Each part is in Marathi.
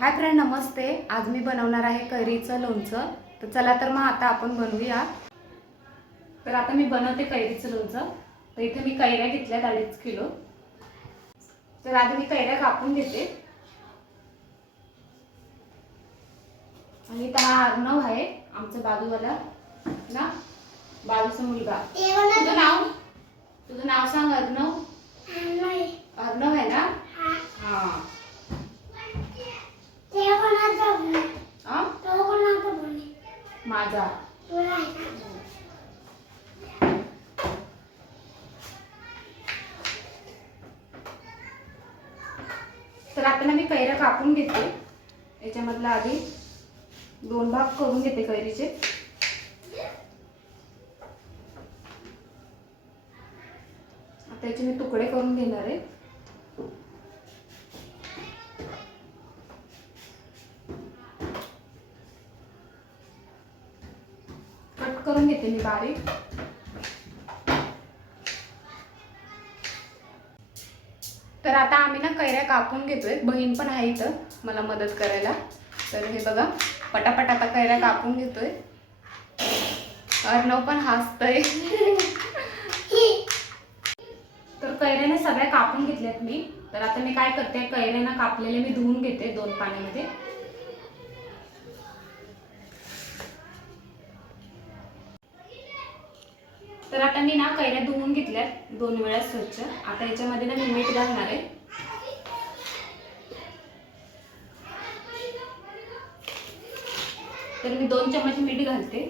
हाय फ्रेंड नमस्ते. आज मी बनवणार आहे कैरीचं लोणचं. तर चला तर मग आता आपण बनवूया. तर आता मी बनवते कैरीचं लोणचं. तर इथे मी कैऱ्या घेतल्यात अडीच किलो. तर आधी मी कैऱ्या कापून घेते. आणि हा अर्णव आहे आमचा बाजूवाला. ना? बाजूचा मुलगा. तुझं नाव? तुझं नाव सांग अर्णव अर्णव आहे. ना? हा. माझा. तर आता ना मी कैऱ्या कापून घेते. याच्यामधला आधी दोन भाग करून घेते कैरीचे. आता याचे मी तुकडे करून घेणार आहे. करून घेते मी बारीक. तर आता आम्ही ना कैऱ्या कापून घेतोय. बहीण पण आहे इथं मला मदत करायला. तर हे बघा पटापट आता कैऱ्या कापून घेतोय. अर्णव पण हसतय. तर कैऱ्याने सगळ्या कापून घेतल्यात मी. तर आता मी काय करते कैऱ्यानं कापलेले मी धुवून घेते दोन पाण्यामध्ये. तर आता मी ना कैऱ्या धुवून घेतल्या दोन वेळा स्वच्छ. आता याच्यामध्ये ना मी मीठ घालणार आहे. तर मी दोन चमच मीठ घालते.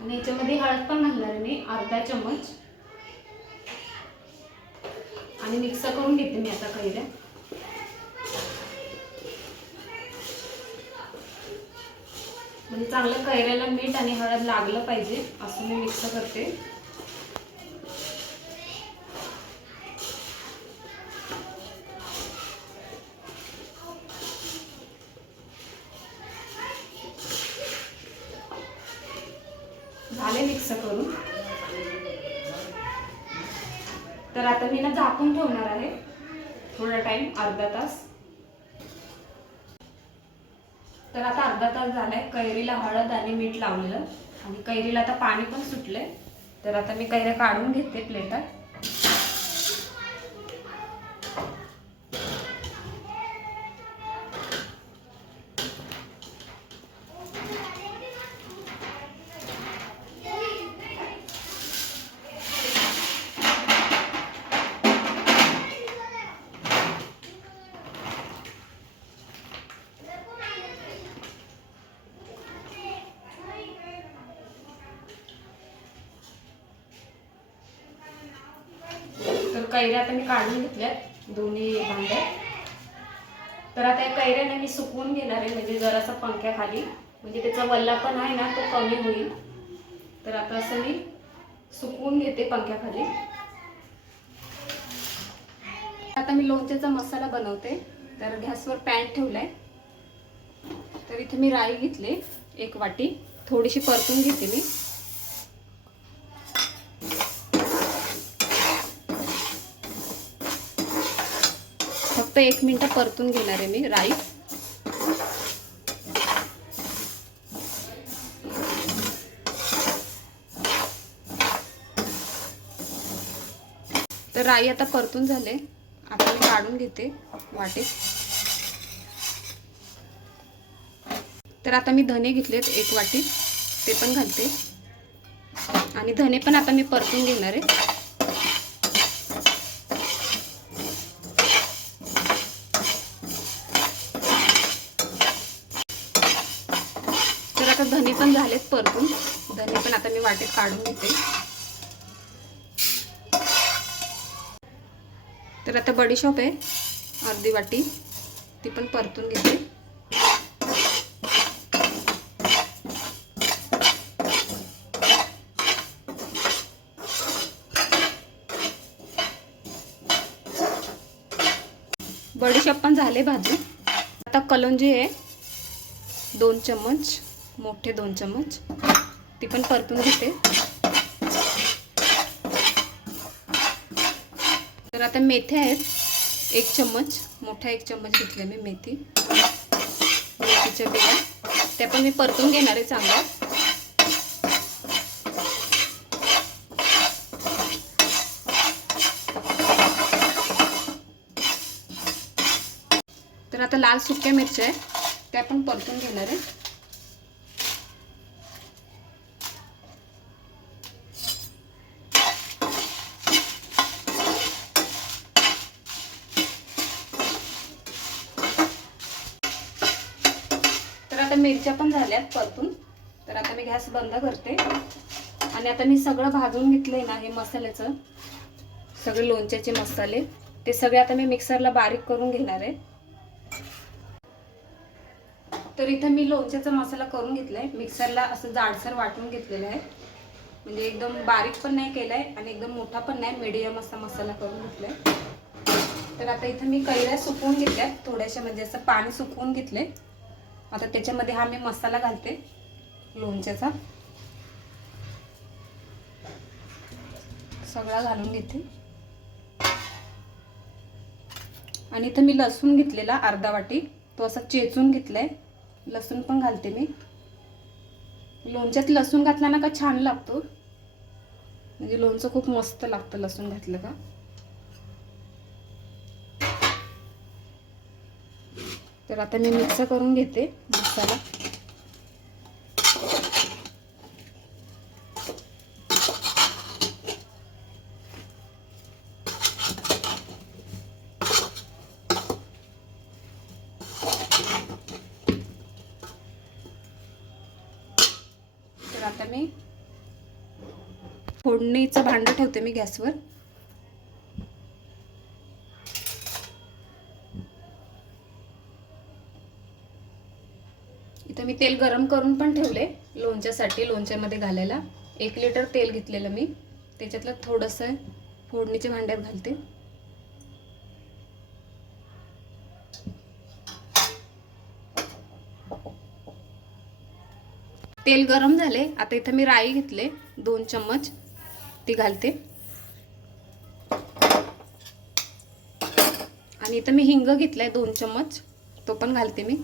आणि याच्यामध्ये हळद पण घालणार आहे मी अर्धा चमच आणि मिक्स करून घेते मी आता कैऱ्या. चांगलं कैऱ्याला मीठ आणि हळद लागलं पाहिजे असं मी मिक्स करते. झाले मिक्स करून. तर आता मी ना झाकून ठेवणार आहे. थोडा टाइम अर्धा तास. अर्धा तास झालाय. कैरीला हळद आणि मीठ लावलेलं. आणि कैरीला आता पाणी पण सुटलंय. तर आता मी कैऱ्या काढून घेते प्लेटात. कैऱ्या आता मी काढून घेतल्यात दोन्ही भांड्या तर आता या कैऱ्याने मी सुकवून घेणार आहे म्हणजे जरासा पंख्याखाली म्हणजे त्याचा वल्ला पण आहे ना तो कमी होईल. तर आता असं मी सुकवून घेते पंख्याखाली आता मी लोणच्याचा मसाला बनवते. तर गॅसवर पॅन ठेवलाय. तर इथे मी राई घेतले एक वाटी. थोडीशी परतून घेते मी. फक्त एक मिनिट परतून घेणार आहे मी राई. तर राई आता परतून झाले. आता मी काढून घेते वाटेत तर आता मी धने घेतलेत एक वाटी. ते पण घालते. आणि धने पण आता मी परतून घेणार आहे. तर धने पण झालेत परतून. धने पण आता मी वाटेत काढून घेते. तर आता बडीशॉप आहे अर्धी वाटी. ती पण परतून घेते. बडीशॉप पण झाले भाजी. आता कलोंजी आहे दोन चम्मच. मोठे दोन चम्मच. ती पण परतून घेते. तर आता मेथ्या आहेत. एक चम्मच. मोठा एक चम्मच घेतले मी मेथी. मेथीच्या बिया त्या पण मी परतून घेणार आहे चांगल्या. तर आता लाल सुक्या मिरच्या आहे त्या पण परतून घेणार आहे. तर आता मिरच्या पण झाल्यात परतून. तर आता मी गॅस बंद करते. आणि आता मी सगळं भाजून घेतलंय ना हे मसाल्याचं. सगळे लोणच्याचे मसाले. ते सगळे आता मी मिक्सरला बारीक करून घेणार आहे. तर इथं मी लोणच्याचा मसाला करून घेतलाय. मिक्सरला असं जाडसर वाटून घेतलेलं आहे. म्हणजे एकदम बारीक पण नाही केलाय आणि एकदम मोठा पण नाही. मीडियम असा मसाला करून घेतलाय. तर आता इथं मी कैऱ्या सुकवून घेतल्या थोड्याशा म्हणजे असं पाणी सुकवून घेतले आता त्याच्यामध्ये हा मी मसाला घालते लोणच्याचा. सगळा घालून घेते. आणि इथं मी लसूण घेतलेला अर्धा वाटी. तो असा चेचून घेतलाय. लसूण पण घालते मी. लोणच्यात लसूण घातला ना का छान लागतो. म्हणजे लोणचं खूप मस्त लागतं लसूण घातलं का. तर आता मी मिक्स करून घेते मसाला. तर आता मी फोडणीचं भांडं ठेवते मी गॅसवर. तेल गरम करून पण ठेवले लोणच्यासाठी लोणच्यामध्ये घालायला. एक लिटर तेल घेतलेलं मी. त्याच्यातलं थोडंसं फोडणीच्या भांड्यात घालते. तेल गरम झाले. आता इथं मी राई घेतले दोन चम्मच. ती घालते. आणि इथं मी हिंग घेतलाय दोन चम्मच. तो पण घालते मी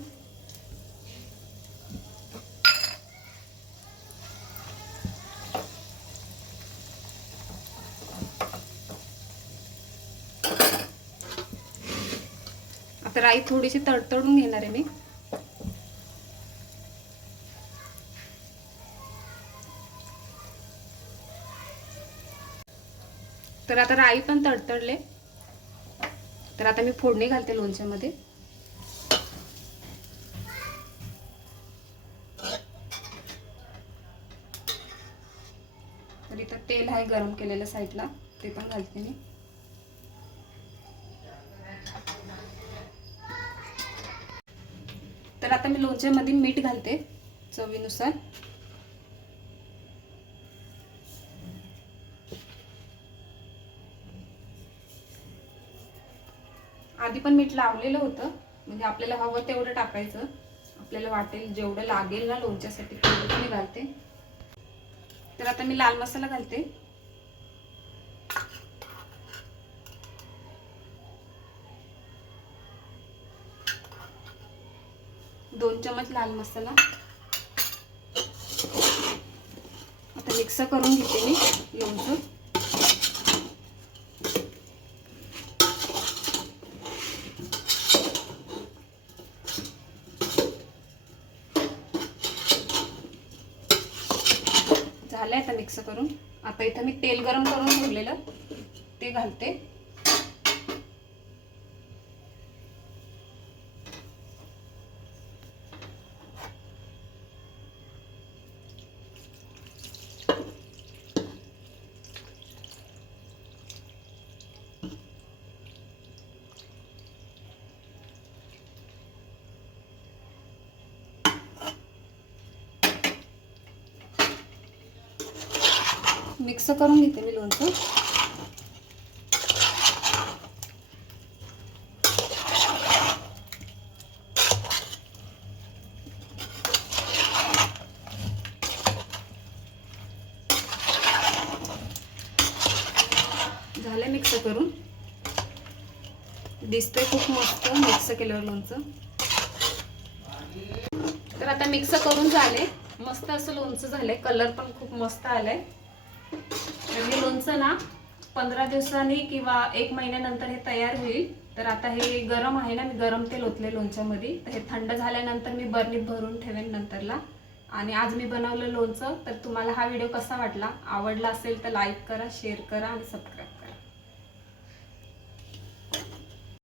आता राई थोडीशी तडतडून घेणार आहे मी. तर आता राई पण तडतडले. तर आता मी फोडणी घालते लोणच्यामध्ये. तर इथं तेल आहे गरम केलेलं साईडला ते पण घालते मी. तर आता मी लोणच्यामध्ये मीठ घालते चवीनुसार. आधी पण मीठ लावलेलं होतं म्हणजे आपल्याला हवं तेवढं टाकायचं. आपल्याला वाटेल जेवढं लागेल ना लोणच्यासाठी तेवढं मी घालते. तर आता मी लाल मसाला घालते. दोन चमच लाल मसाला. आता मिक्स करून घेते मी लोणचं. झालंय आता मिक्स करून. आता इथं मी तेल गरम करून ठेवलेलं ते घालते. मिक्स करून घेते मी लोणचं. झालं मिक्स करून. दिसतंय खूप मस्त मिक्स केल्यावर लोणचं. तर आता मिक्स करून झाले. मस्त असं लोणचं झालंय. कलर पण खूप मस्त आलाय. तर हे लोणचं ना पंधरा दिवसांनी किंवा एक महिन्यानंतर हे तयार होईल. तर आता हे गरम आहे ना मी गरम तेल ओतले लोणच्यामध्ये. तर हे थंड झाल्यानंतर मी बर्नीत भरून ठेवेन नंतरला. आणि आज मी बनवलं लोणचं तर तुम्हाला हा व्हिडिओ कसा वाटला? आवडला असेल तर लाईक करा शेअर करा आणि सबस्क्राईब